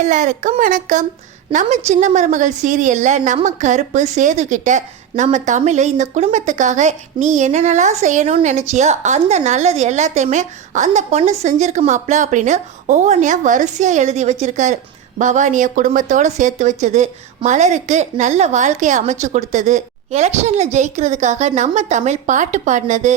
எல்லாருக்கும் வணக்கம். நம்ம சின்ன மருமகள் சீரியலில் நம்ம கருப்பு சேது கிட்ட நம்ம தமிழ் இந்த குடும்பத்துக்காக நீ என்னென்னலாம் செய்யணும்னு நினச்சியோ அந்த நல்லது எல்லாத்தையுமே அந்த பொண்ணு செஞ்சுருக்கு மாப்ள அப்படின்னு ஒவ்வொன்றையாக வரிசையாக எழுதி வச்சிருக்காரு. பவானியை குடும்பத்தோடு சேர்த்து வச்சது, மலருக்கு நல்ல வாழ்க்கையை அமைச்சு கொடுத்தது, எலெக்ஷனில் ஜெயிக்கிறதுக்காக நம்ம தமிழ் பாட்டு பாடினது,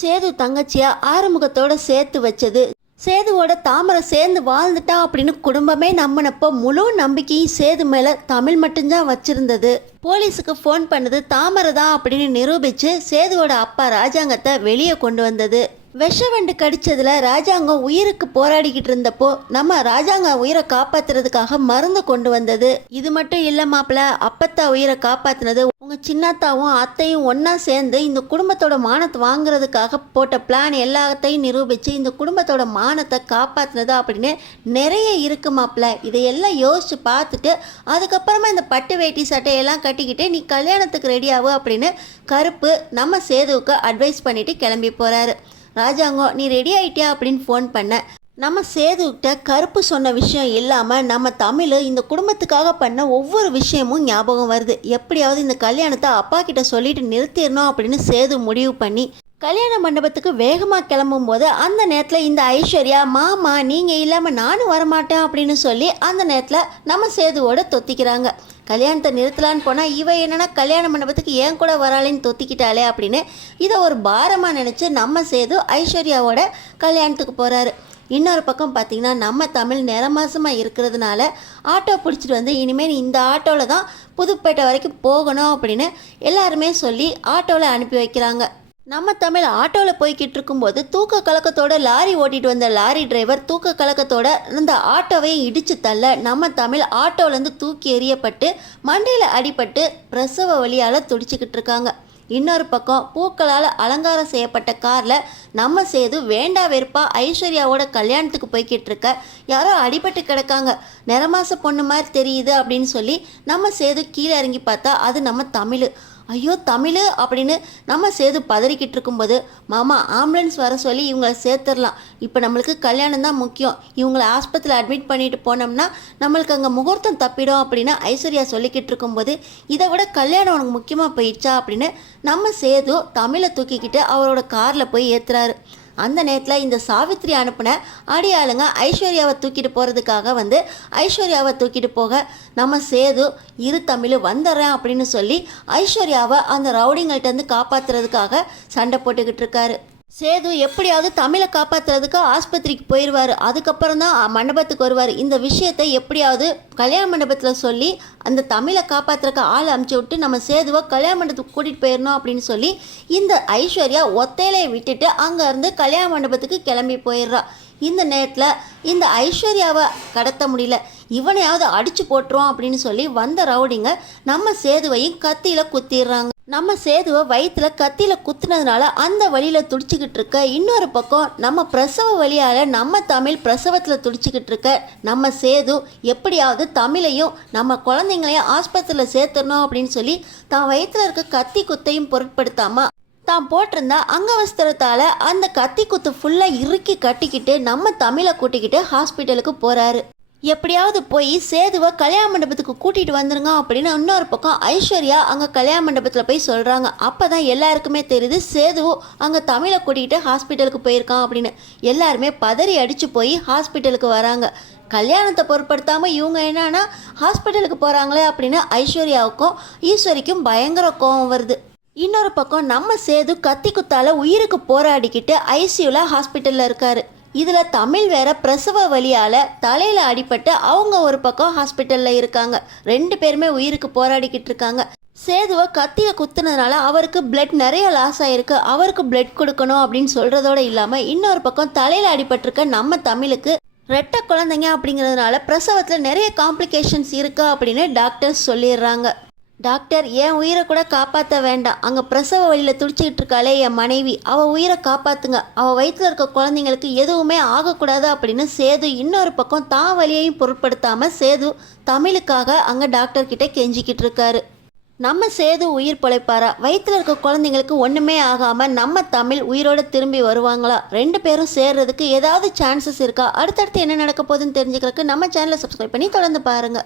சேது தங்கச்சியா ஆறுமுகத்தோடு சேர்த்து வச்சது, சேதுவோட தாமரை சேர்ந்து வாழ்ந்துட்டா அப்படின்னு குடும்பமே நம்பினப்போ முழு நம்பிக்கையும் சேது மேலே தமிழ் மட்டும்தான் வச்சிருந்தது. போலீஸுக்கு ஃபோன் பண்ணது தாமரை தான் அப்படின்னு நிரூபித்து சேதுவோட அப்பா ராஜாங்கத்தை வெளியே கொண்டு வந்தது. விஷவண்டு கடிச்சதுல ராஜாங்கம் உயிருக்கு போராடிக்கிட்டு இருந்தப்போ நம்ம ராஜாங்கம் உயிரை காப்பாத்துறதுக்காக மருந்து கொண்டு வந்தது. இது மட்டும் இல்ல மாப்பிள்ள, அப்பத்தா உயிரை காப்பாத்தினது உங்க சின்னத்தாவும் அத்தையும் ஒன்னா சேர்ந்து இந்த குடும்பத்தோட மானத்தை வாங்குறதுக்காக போட்ட பிளான் எல்லாத்தையும் நிரூபிச்சு இந்த குடும்பத்தோட மானத்தை காப்பாத்தினது அப்படின்னு நிறைய இருக்கு மாப்பிள்ள. இதையெல்லாம் யோசிச்சு பார்த்துட்டு அதுக்கப்புறமா இந்த பட்டு வேட்டி சட்டையெல்லாம் கட்டிக்கிட்டு நீ கல்யாணத்துக்கு ரெடியாகு அப்படின்னு கருப்பு நம்ம சேதுவுக்கு அட்வைஸ் பண்ணிட்டு கிளம்பி போறாரு. ராஜாங்கம் நீ ரெடி ஆகிட்டியா அப்படின்னு ஃபோன் பண்ண நம்ம சேதுக்கிட்ட கருப்பு சொன்ன விஷயம் இல்லாமல் நம்ம தமிழ் இந்த குடும்பத்துக்காக பண்ண ஒவ்வொரு விஷயமும் ஞாபகம் வருது. எப்படியாவது இந்த கல்யாணத்தை அப்பா கிட்ட சொல்லிட்டு நிறுத்திடணும் அப்படின்னு சேது முடிவு பண்ணி கல்யாண மண்டபத்துக்கு வேகமாக கிளம்பும் போது அந்த நேரத்தில் இந்த ஐஸ்வர்யா மாமா நீங்கள் இல்லாமல் நானும் வரமாட்டேன் அப்படின்னு சொல்லி அந்த நேரத்தில் நம்ம சேதுவோட தொத்திக்கிறாங்க. கல்யாணத்தை நிறுத்தலான்னு போனால் இவ என்னன்னா கல்யாண மண்டபத்துக்கு ஏன் கூட வராளின்னு தொத்திக்கிட்டாலே அப்படின்னு இதை ஒரு பாரமாக நினச்சி நம்ம சேது ஐஸ்வர்யாவோட கல்யாணத்துக்கு போகிறாரு. இன்னொரு பக்கம் பார்த்திங்கன்னா நம்ம தமிழ் நிறமாசமாக இருக்கிறதுனால ஆட்டோ பிடிச்சிட்டு வந்து இனிமேல் இந்த ஆட்டோவில் தான் புதுப்பேட்டை வரைக்கும் போகணும் அப்படின்னு எல்லாருமே சொல்லி ஆட்டோவில் அனுப்பி வைக்கிறாங்க. நம்ம தமிழ் ஆட்டோவில் போய்கிட்டு இருக்கும்போது தூக்க கலக்கத்தோட லாரி ஓட்டிட்டு வந்த லாரி டிரைவர் தூக்க கலக்கத்தோட அந்த ஆட்டோவையும் இடித்து தள்ள நம்ம தமிழ் ஆட்டோவிலேருந்து தூக்கி எறியப்பட்டு மண்டையில் அடிபட்டு பிரசவ வலியால் துடிச்சிக்கிட்டு இருக்காங்க. இன்னொரு பக்கம் பூக்களால் அலங்காரம் செய்யப்பட்ட காரில் நம்ம சேது வேண்டா வெறுப்பா ஐஸ்வர்யாவோட கல்யாணத்துக்கு போய்கிட்டு இருக்க யாரோ அடிபட்டு கிடக்காங்க, நிறமாச பொண்ணு மாதிரி தெரியுது அப்படின்னு சொல்லி நம்ம சேது கீழே இறங்கி பார்த்தா அது நம்ம தமிழ். ஐயோ தமிழ் அப்படின்னு நம்ம சேது பதறிக்கிட்டு இருக்கும்போது மாமா ஆம்புலன்ஸ் வர சொல்லி இவங்களை சேர்த்துடலாம், இப்போ நம்மளுக்கு கல்யாணம் தான் முக்கியம், இவங்களை ஆஸ்பத்திரியில் அட்மிட் பண்ணிட்டு போனோம்னா நம்மளுக்கு அங்கே முகூர்த்தம் தப்பிடும் அப்படின்னு ஐஸ்வர்யா சொல்லிக்கிட்டு இருக்கும்போது இதை விட கல்யாணம் உனக்கு முக்கியமாக போயிடுச்சா அப்படின்னு நம்ம சேது தமிழை தூக்கிக்கிட்டு அவரோட காரில் போய் ஏற்றுறாரு. அந்த நேரத்தில் இந்த சாவித்ரி அனுப்பின அடியாளுங்க ஐஸ்வர்யாவை தூக்கிட்டு போகிறதுக்காக வந்து ஐஸ்வர்யாவை தூக்கிட்டு போக நம்ம சேது இரு தமிழ் வந்துடுறேன் அப்படின்னு சொல்லி ஐஸ்வர்யாவை அந்த ரவுடிங்கள்ட்டேருந்து காப்பாற்றுறதுக்காக சண்டை போட்டுக்கிட்டு இருக்காரு. சேது எப்படியாவது தமிழை காப்பாற்றுறதுக்கு ஆஸ்பத்திரிக்கு போயிடுவார், அதுக்கப்புறம் தான் மண்டபத்துக்கு வருவார். இந்த விஷயத்தை எப்படியாவது கல்யாண மண்டபத்தில் சொல்லி அந்த தமிழை காப்பாற்றுறக்கு ஆள் அமுச்சு விட்டு நம்ம சேதுவை கல்யாண மண்டபத்துக்கு கூட்டிகிட்டு போயிடணும் அப்படின்னு சொல்லி இந்த ஐஸ்வர்யா ஒத்தையிலையை விட்டுட்டு அங்கேருந்து கல்யாண மண்டபத்துக்கு கிளம்பி போயிடுறா. இந்த நேரத்தில் இந்த ஐஸ்வர்யாவை கடத்த முடியல, இவனையாவது அடித்து போட்டுரும் அப்படின்னு சொல்லி வந்த ரவுடிங்க நம்ம சேதுவையும் கத்தியில் குத்திடுறாங்க. நம்ம சேதுவை வயிற்றில் கத்தியில் குத்துனதுனால அந்த வழியில் துடிச்சிக்கிட்டு இருக்க இன்னொரு பக்கம் நம்ம பிரசவ வழியால் நம்ம தமிழ் பிரசவத்தில் துடிச்சிக்கிட்டு இருக்க நம்ம சேது எப்படியாவது தமிழையும் நம்ம குழந்தைங்களையும் ஆஸ்பத்திரியில் சேர்த்துடணும் அப்படின்னு சொல்லி தான் வயிற்றில் இருக்க கத்தி குத்தையும் பொருட்படுத்தாமல் தான் போட்டிருந்தா அங்கவஸ்திரத்தால் அந்த கத்தி குத்து ஃபுல்லாக இறுக்கி கட்டிக்கிட்டு நம்ம தமிழை கூட்டிக்கிட்டு ஹாஸ்பிட்டலுக்கு போகிறாரு. எப்படியாவது போய் சேதுவை கல்யாண மண்டபத்துக்கு கூட்டிகிட்டு வந்துருங்க அப்படின்னு இன்னொரு பக்கம் ஐஸ்வர்யா அங்கே கல்யாண மண்டபத்தில் போய் சொல்கிறாங்க. அப்போ தான் எல்லாருக்குமே தெரியுது சேது அங்கே தமிழை கூட்டிகிட்டு ஹாஸ்பிட்டலுக்கு போயிருக்கான் அப்படின்னு. எல்லாருமே பதறி அடித்து போய் ஹாஸ்பிட்டலுக்கு வராங்க. கல்யாணத்தை பொருட்படுத்தாமல் இவங்க என்னன்னா ஹாஸ்பிட்டலுக்கு போகிறாங்களே அப்படின்னு ஐஸ்வர்யாவுக்கும் ஈஸ்வரிக்கும் பயங்கர கோபம் வருது. இன்னொரு பக்கம் நம்ம சேது கத்தி குத்தால உயிருக்கு போராடிக்கிட்டு ஐசியூவில் ஹாஸ்பிட்டலில் இருக்காரு. இதில் தமிழ் வேற பிரசவ வலியால் தலையில் அடிபட்டு அவங்க ஒரு பக்கம் ஹாஸ்பிட்டலில் இருக்காங்க. ரெண்டு பேருமே உயிருக்கு போராடிக்கிட்டு இருக்காங்க. சேதுவை கத்தியில் குத்துனதுனால அவருக்கு பிளட் நிறைய லாஸ் ஆகிருக்கு, அவருக்கு பிளட் கொடுக்கணும் அப்படின்னு சொல்கிறதோடு இல்லாமல் இன்னொரு பக்கம் தலையில் அடிபட்டிருக்க நம்ம தமிழுக்கு ரெட்டை குழந்தைங்க அப்படிங்கிறதுனால பிரசவத்தில் நிறைய காம்ப்ளிகேஷன்ஸ் இருக்கா அப்படின்னு டாக்டர்ஸ் சொல்லிடுறாங்க. டாக்டர் என் உயிரை கூட காப்பாற்ற வேண்டாம், அங்கே பிரசவ வழியில் துடிச்சிக்கிட்டு இருக்காளே என் மனைவி, அவள் உயிரை காப்பாற்றுங்க, அவள் வயிற்றில் இருக்க குழந்தைங்களுக்கு எதுவுமே ஆகக்கூடாது அப்படின்னு சேது இன்னொரு பக்கம் தான் வழியையும் பொருட்படுத்தாமல் சேது தமிழுக்காக அங்கே டாக்டர்கிட்ட கெஞ்சிக்கிட்டு இருக்காரு. நம்ம சேது உயிர் பிழைப்பாரா? வயிற்றில் இருக்க குழந்தைங்களுக்கு ஒன்றுமே ஆகாமல் நம்ம தமிழ் உயிரோடு திரும்பி வருவாங்களா? 2 பேரும் சேர்றதுக்கு ஏதாவது சான்சஸ் இருக்கா? அடுத்தடுத்து என்ன நடக்க போகுதுன்னு தெரிஞ்சுக்கிறதுக்கு நம்ம சேனலை சப்ஸ்கிரைப் பண்ணி தொடர்ந்து பாருங்கள்.